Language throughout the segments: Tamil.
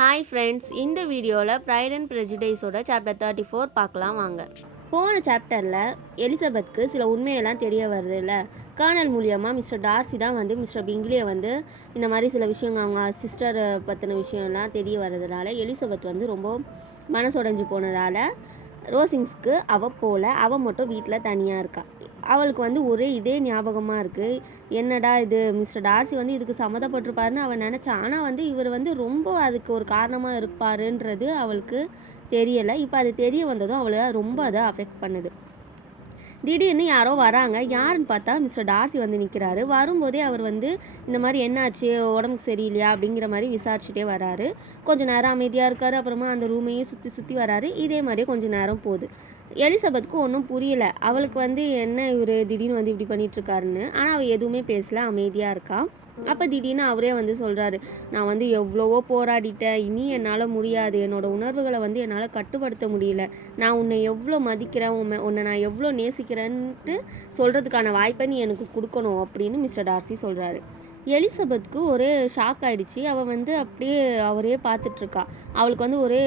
ஹாய் ஃப்ரெண்ட்ஸ், இந்த வீடியோவில் ப்ரைட் அண்ட் ப்ரெஜுடைஸோட சாப்டர் 34 பார்க்கலாம் வாங்க. போன சாப்டரில் எலிசபெத்துக்கு சில உண்மையெல்லாம் தெரிய வருது இல்லை. கர்னல் மூலியமாக மிஸ்டர் டார்சி தான் வந்து மிஸ்டர் பிங்லியை வந்து இந்த மாதிரி சில விஷயங்கள் அவங்க சிஸ்டரை பற்றின விஷயம்லாம் தெரிய வர்றதுனால எலிசபெத் வந்து ரொம்ப மனசுடைஞ்சு போனதால் ரோசிங்ஸ்க்கு அவள் மட்டும் வீட்டில் தனியாக இருக்கா. அவளுக்கு வந்து ஒரே இதே ஞாபகமாக இருக்குது. என்னடா இது, மிஸ்டர் டார்சி வந்து இதுக்கு சம்மந்தப்பட்டிருப்பாருன்னு அவள் நினச்சா. ஆனால் வந்து இவர் வந்து ரொம்ப அதுக்கு ஒரு காரணமாக இருப்பாருன்றது அவளுக்கு தெரியலை. இப்போ அது தெரிய வந்ததும் அவளை ரொம்ப அதை அஃபெக்ட் பண்ணுது. திடீர்னு யாரோ வராங்க. யாருன்னு பார்த்தா மிஸ்டர் டார்சி வந்து நிற்கிறாரு. வரும்போதே அவர் வந்து இந்த மாதிரி என்னாச்சு, உடம்புக்கு சரியில்லையா அப்படிங்கிற மாதிரி விசாரிச்சுட்டே வராரு. கொஞ்சம் நேரம் அமைதியாக இருக்கார். அப்புறமா அந்த ரூமையும் சுற்றி வராரு. இதே மாதிரியே கொஞ்சம் நேரம் போகுது. எலிசபெத்துக்கு ஒன்றும் புரியல. அவளுக்கு வந்து என்ன இவர் திடீர்னு வந்து இப்படி பண்ணிகிட்ருக்காருன்னு. ஆனால் அவள் எதுவுமே பேசல, அமைதியாக இருக்கா. அப்போ திடீர்னு அவரே வந்து சொல்கிறாரு, நான் வந்து எவ்வளவோ போராடிட்டேன், இனி என்னால் முடியாது, என்னோடய உணர்வுகளை வந்து என்னால் கட்டுப்படுத்த முடியல, நான் உன்னை எவ்வளோ மதிக்கிறேன், உன்னை நான் எவ்வளோ நேசிக்கிறேன்ட்டு சொல்கிறதுக்கான வாய்ப்பை நீ எனக்கு கொடுக்கணும் அப்படின்னு மிஸ்டர் டார்சி சொல்கிறாரு. எலிசபெத்துக்கு ஒரே ஷாக் ஆகிடுச்சு. அவள் வந்து அப்படியே அவரே பார்த்துட்ருக்கா. அவளுக்கு வந்து ஒரே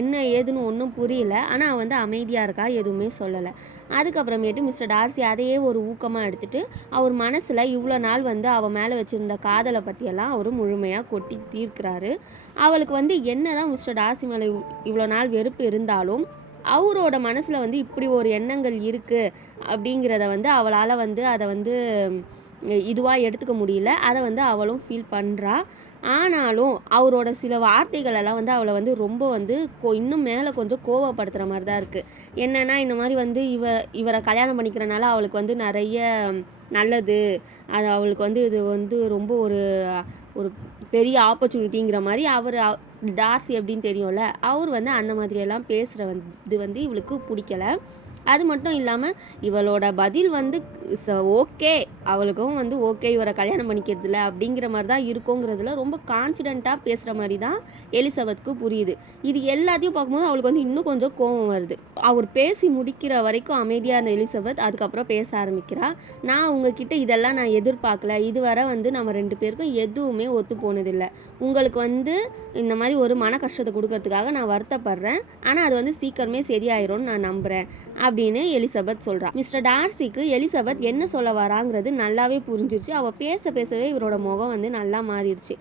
என்ன ஏதுன்னு ஒன்றும் புரியல. ஆனால் அவள் வந்து அமைதியாக இருக்கா, எதுவுமே சொல்லலை. அதுக்கப்புறமேட்டு மிஸ்டர் டார்சி அதையே ஒரு ஊக்கமாக எடுத்துகிட்டு அவர் மனசில் இவ்வளோ நாள் வந்து அவள் மேலே வச்சுருந்த காதலை பற்றியெல்லாம் அவர் முழுமையாக கொட்டி தீர்க்கிறாரு. அவளுக்கு வந்து என்ன தான் மிஸ்டர் டார்சி மேலே இவ்வளோ நாள் வெறுப்பு இருந்தாலும் அவரோட மனசில் வந்து இப்படி ஒரு எண்ணங்கள் இருக்குது அப்படிங்கிறத வந்து அவளால் வந்து அதை வந்து இதுவாக எடுத்துக்க முடியல. அதை வந்து அவளும் ஃபீல் பண்ணுறா. ஆனாலும் அவரோட சில வார்த்தைகளெல்லாம் வந்து அவளை வந்து ரொம்ப வந்து இன்னும் மேலே கொஞ்சம் கோவப்படுத்துகிற மாதிரி தான் இருக்குது. என்னென்னா, இந்த மாதிரி வந்து இவரை கல்யாணம் பண்ணிக்கிறனால அவளுக்கு வந்து நிறைய நல்லது, அது அவளுக்கு வந்து இது வந்து ரொம்ப ஒரு ஒரு பெரிய ஆப்பர்ச்சுனிட்டிங்கிற மாதிரி அவர் டார்சி அப்படின்னு தெரியும்ல, அவர் வந்து அந்த மாதிரியெல்லாம் பேசுகிற வந்து இவளுக்கு பிடிக்கலை. அது மட்டும் இல்லாமல் இவளோட பதில் வந்து ஓகே, அவளுக்கும் வந்து ஓகே இவரை கல்யாணம் பண்ணிக்கிறதுல அப்படிங்கிற மாதிரி தான் இருக்குங்கிறதுல ரொம்ப கான்ஃபிடெண்ட்டாக பேசுகிற மாதிரி தான் எலிசபெத்துக்கு புரியுது. இது எல்லாத்தையும் பார்க்கும்போது அவளுக்கு வந்து இன்னும் கொஞ்சம் கோபம் வருது. அவர் பேசி முடிக்கிற வரைக்கும் அமைதியாக இருந்த எலிசபெத் அதுக்கப்புறம் பேச ஆரம்பிக்கிறா. நான் உங்ககிட்ட இதெல்லாம் நான் எதிர்பார்க்கல, இதுவரை வந்து நம்ம 2 பேருக்கும் எதுவுமே ஒத்து போனதில்லை. உங்களுக்கு வந்து இந்த மாதிரி ஒரு மன கஷ்டத்தை கொடுக்கறதுக்காக நான் வருத்தப்படுறேன். ஆனால் அது வந்து சீக்கிரமே சரியாயிரும்னு நான் நம்புகிறேன் அப்படின்னு எலிசபெத் சொல்கிறா. மிஸ்டர் டார்சிக்கு எலிசபெத் என்ன சொல்ல வராங்கிறது நல்லாவே புரிஞ்சிருச்சு. அவள் பேசவே இவரோட முகம் வந்து நல்லா மாறிடுச்சு.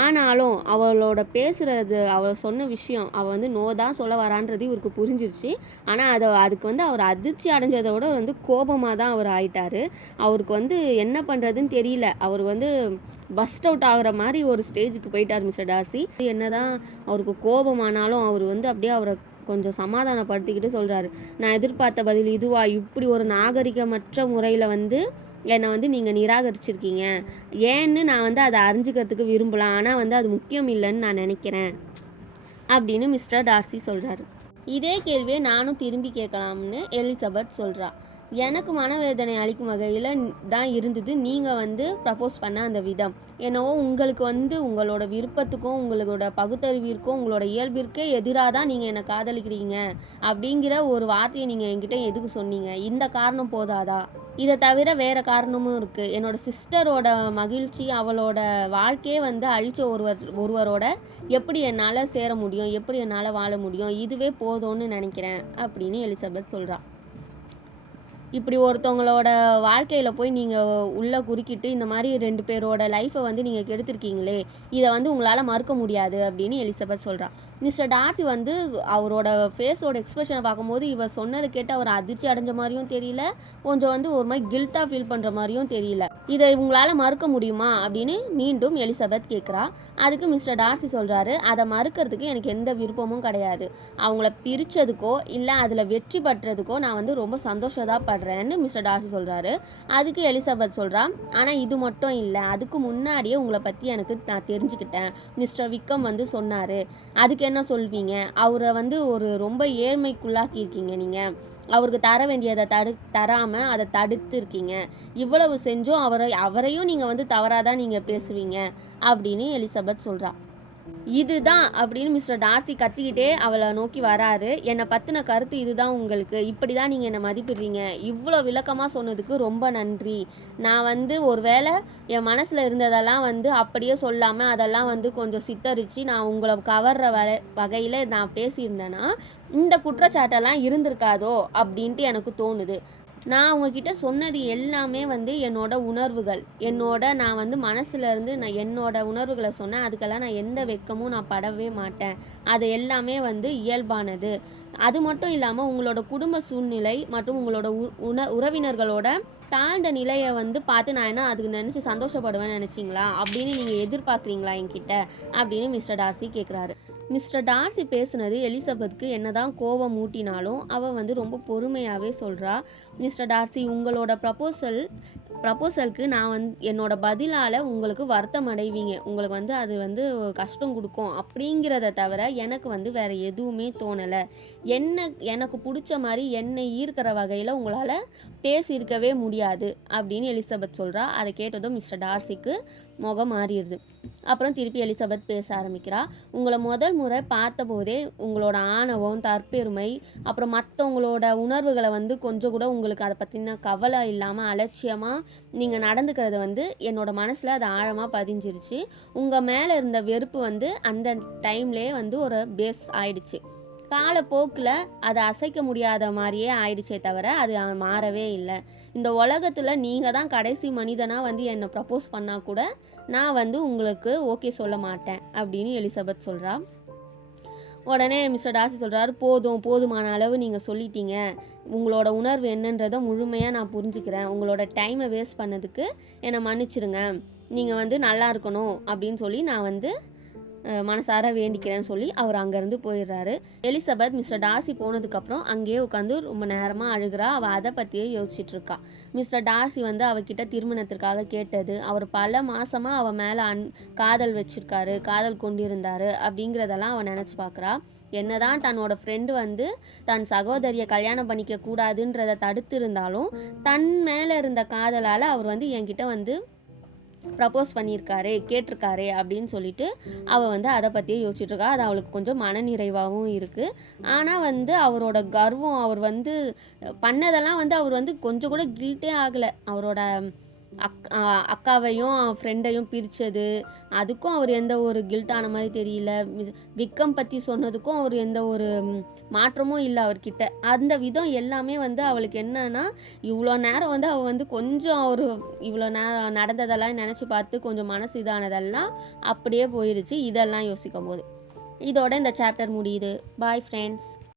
ஆனாலும் அவளோட பேசுகிறது, அவள் சொன்ன விஷயம், அவள் வந்து நோ தான் சொல்ல வரான்றது இவருக்கு புரிஞ்சிருச்சு. ஆனால் அதுக்கு வந்து அவர் அதிர்ச்சி அடைஞ்சதோட வந்து கோபமாக தான் அவர் ஆயிட்டார். அவருக்கு வந்து என்ன பண்ணுறதுன்னு தெரியல. அவர் வந்து பஸ்ட் அவுட் ஆகிற மாதிரி ஒரு ஸ்டேஜுக்கு போயிட்டார் மிஸ்டர் டார்சி. என்னதான் அவருக்கு கோபமானாலும் அவர் வந்து அப்படியே அவரை கொஞ்சம் சமாதானப்படுத்திக்கிட்டு சொல்கிறாரு, நான் எதிர்பார்த்த பதில் இதுவா, இப்படி ஒரு நாகரிகமற்ற முறையில் வந்து என்னை வந்து நீங்கள் நிராகரிச்சிருக்கீங்க, ஏன்னு நான் வந்து அதை அறிஞ்சிக்கிறதுக்கு விரும்பலாம், ஆனால் வந்து அது முக்கியம் இல்லைன்னு நான் நினைக்கிறேன் அப்படின்னு மிஸ்டர் டார்சி சொல்கிறாரு. இதே கேள்வியை நானும் திரும்பி கேட்கலாம்னு எலிசபெத் சொல்கிறா. எனக்கு மனவேதனை அளிக்கும் வகையில் தான் இருந்தது நீங்கள் வந்து ப்ரப்போஸ் பண்ண அந்த விதம். என்னவோ உங்களுக்கு வந்து உங்களோட விருப்பத்துக்கும் உங்களோட பகுத்தறிவிற்கும் உங்களோட இயல்பிற்கே எதிராக தான் நீங்கள் என்னை காதலிக்கிறீங்க அப்படிங்கிற ஒரு வார்த்தையை நீங்கள் என்கிட்ட எதுக்கு சொன்னீங்க? இந்த காரணம் போதாதா? இதை தவிர வேறு காரணமும் இருக்குது. என்னோடய சிஸ்டரோட மகிழ்ச்சி, அவளோட வாழ்க்கையே வந்து அழித்த ஒருவரோட எப்படி என்னால் சேர முடியும், எப்படி என்னால் வாழ முடியும், இதுவே போதும்னு நினைக்கிறேன் அப்படின்னு எலிசபெத் சொல்கிறா. இப்படி ஒருத்தவங்களோட வாழ்க்கையில் போய் நீங்கள் உள்ளே குறுக்கிட்டு இந்த மாதிரி 2 பேரோட லைஃப்பை வந்து நீங்கள் கெடுத்துருக்கீங்களே, இதை வந்து உங்களால் மறுக்க முடியாது அப்படின்னு எலிசபெத் சொல்கிறா. மிஸ்டர் டார்சி வந்து அவரோட ஃபேஸோட எக்ஸ்ப்ரெஷனை பார்க்கும்போது இவர் சொன்னதை கேட்டு அவர் அதிர்ச்சி அடைஞ்ச மாதிரியும் தெரியல, கொஞ்சம் வந்து ஒரு மாதிரி கில்ட்டாக ஃபீல் பண்ணுற மாதிரியும் தெரியல. இதை உங்களால் மறுக்க முடியுமா அப்படின்னு மீண்டும் எலிசபெத் கேட்குறா. அதுக்கு மிஸ்டர் டார்சி சொல்கிறாரு, அதை மறுக்கிறதுக்கு எனக்கு எந்த விருப்பமும் கிடையாது. அவங்கள பிரித்ததுக்கோ இல்லை அதில் வெற்றி பெற்றதுக்கோ நான் வந்து ரொம்ப சந்தோஷப்படுறேன்னு மிஸ்டர் டார்சி சொல்கிறாரு. அதுக்கு எலிசபெத் சொல்கிறா, ஆனால் இது மட்டும் இல்லை, அதுக்கு முன்னாடியே உங்களை பற்றி எனக்கு நான் தெரிஞ்சுக்கிட்டேன். மிஸ்டர் விக்கம் வந்து சொன்னார், அதுக்கு என்ன சொல்வீங்க? அவரை வந்து ஒரு ரொம்ப ஏழ்மைக்குள்ளாக்கியிருக்கீங்க நீங்கள். அவருக்கு தர வேண்டியதை தராமல் அதை தடுத்து இருக்கீங்க. இவ்வளவு செஞ்சும் அவரையும் நீங்கள் வந்து தவறாக தான் நீங்கள் பேசுவீங்க அப்படின்னு எலிசபெத் சொல்கிறா. இதுதான் அப்படின்னு மிஸ்டர் டார்சி கத்திக்கிட்டே அவளை நோக்கி வராரு. என்னை பற்றின கருத்து இதுதான் உங்களுக்கு, இப்படி தான் நீங்கள் என்னை மதிப்பிடுறீங்க, இவ்வளோ விளக்கமாக சொன்னதுக்கு ரொம்ப நன்றி. நான் வந்து ஒரு வேளை என் மனசில் இருந்ததெல்லாம் வந்து அப்படியே சொல்லாமல் அதெல்லாம் வந்து கொஞ்சம் சித்தரித்து நான் உங்களை கவர்ற வகையில் நான் பேசியிருந்தேன்னா இந்த குற்றச்சாட்டெல்லாம் இருந்திருக்காதோ அப்படின்ட்டு எனக்கு தோணுது. நான் உங்ககிட்ட சொன்னது எல்லாமே வந்து என்னோட உணர்வுகள், நான் வந்து மனசுலேருந்து நான் என்னோட உணர்வுகளை சொன்னேன். அதுக்கெல்லாம் நான் எந்த வெட்கமும் நான் படவே மாட்டேன். அது எல்லாமே வந்து இயல்பானது. அது மட்டும் இல்லாமல் உங்களோட குடும்ப சூழ்நிலை மற்றும் உங்களோட உறவினர்களோட தாழ்ந்த நிலையை வந்து பார்த்து நான் என்ன அதுக்கு நினச்சி சந்தோஷப்படுவேன்னு நினச்சிங்களா அப்படின்னு நீங்கள் எதிர்பார்க்குறீங்களா என்கிட்ட அப்படின்னு மிஸ்டர் டார்சி கேட்குறாரு. மிஸ்டர் டார்சி பேசுனது எலிசபெத்துக்கு என்னதான் கோபம் ஊட்டினாலும் அவள் வந்து ரொம்ப பொறுமையாகவே சொல்கிறா. மிஸ்டர் டார்சி, உங்களோட ப்ரப்போசலுக்கு நான் வந்து என்னோட பதிலால் உங்களுக்கு வருத்தம் அடைவீங்க, உங்களுக்கு வந்து அது வந்து கஷ்டம் கொடுக்கும் அப்படிங்கிறத தவிர எனக்கு வந்து வேறு எதுவுமே தோணலை. எனக்கு பிடிச்ச மாதிரி என்னை ஈர்க்கிற வகையில் உங்களால் பேசியிருக்கவே முடியாது அப்படின்னு எலிசபெத் சொல்கிறா. அதை கேட்டதும் மிஸ்டர் டார்சிக்கு முகம் மாறிடுது. அப்புறம் திருப்பி எலிசபெத் பேச ஆரம்பிக்கிறா. உங்களை முதல் முறை பார்த்தபோதே உங்களோட ஆணவம், தற்பெருமை, அப்புறம் மற்றவங்களோட உணர்வுகளை வந்து கொஞ்சம் கூட உங்களுக்கு அதை பற்றின கவலை இல்லாமல் அலட்சியமாக நீங்கள் நடந்துக்கிறது வந்து என்னோட மனசில் அது ஆழமாக பதிஞ்சிருச்சு. உங்கள் மேலே இருந்த வெறுப்பு வந்து அந்த டைம்லேயே வந்து ஒரு பேஸ் ஆயிடுச்சு. காலப்போக்கில் அதை அசைக்க முடியாத மாதிரியே ஆயிடுச்சே தவிர அது மாறவே இல்லை. இந்த உலகத்தில் நீங்கள் தான் கடைசி மனிதனாக வந்து என்னை ப்ரப்போஸ் பண்ணால் கூட நான் வந்து உங்களுக்கு ஓகே சொல்ல மாட்டேன் அப்படின்னு எலிசபெத் சொல்கிறா. உடனே மிஸ்டர் டார்சி சொல்கிறாரு, போதுமான அளவு நீங்கள் சொல்லிட்டீங்க, உங்களோட உணர்வு என்னன்றதை முழுமையாக நான் புரிஞ்சுக்கிறேன், உங்களோட டைமை வேஸ்ட் பண்ணதுக்கு என்னை மன்னிச்சிருங்க, நீங்கள் வந்து நல்லா இருக்கணும் அப்படின்னு சொல்லி நான் வந்து மனசார வேண்டிக்கிறேன்னு சொல்லி அவர் அங்கேருந்து போயிடுறாரு. எலிசபெத் மிஸ்டர் டார்சி போனதுக்கப்புறம் அங்கேயே உட்காந்து ரொம்ப நேரமாக அழுகிறா. அவள் அதை பற்றியே யோசிச்சுட்டு இருக்கா. மிஸ்டர் டார்சி வந்து அவகிட்ட திருமணத்திற்காக கேட்டது, அவர் பல மாதமாக அவள் மேலே காதல் வச்சுருக்காரு, காதல் கொண்டிருந்தார் அப்படிங்கிறதெல்லாம் அவள் நினச்சி பார்க்குறா. என்னதான் தன்னோட ஃப்ரெண்டு வந்து தன் சகோதரியை கல்யாணம் பண்ணிக்க கூடாதுன்றதை தடுத்து இருந்தாலும் தன் மேலே இருந்த காதலால் அவர் வந்து என்கிட்ட வந்து ப்ரப்போஸ் கேட்டிருக்காரே அப்படின்னு சொல்லிட்டு அவள் வந்து அதை பற்றியே யோசிச்சுட்ருக்கா. அது அவளுக்கு கொஞ்சம் மனநிறைவாகவும் இருக்குது. ஆனால் வந்து அவரோட கர்வம், அவர் வந்து பண்ணதெல்லாம் வந்து அவர் வந்து கொஞ்சம் கூட கில்ட்டே ஆகலை. அவரோட அக்காவையும் ஃப்ரெண்டையும் பிரித்தது அதுக்கும் அவர் எந்த ஒரு கில்ட்டான மாதிரி தெரியல. விக்ரம் பற்றி சொன்னதுக்கும் அவர் எந்த ஒரு மாற்றமும் இல்லை அவர்கிட்ட. அந்த விதம் எல்லாமே வந்து அவளுக்கு என்னன்னா, இவ்வளோ நேரம் வந்து அவள் வந்து கொஞ்சம் இவ்வளோ நேரம் நடந்ததெல்லாம் நினச்சி பார்த்து கொஞ்சம் மனசு இதானதெல்லாம் அப்படியே போயிடுச்சு இதெல்லாம் யோசிக்கும் போது. இதோட இந்த சாப்டர் முடியுது. Bye friends.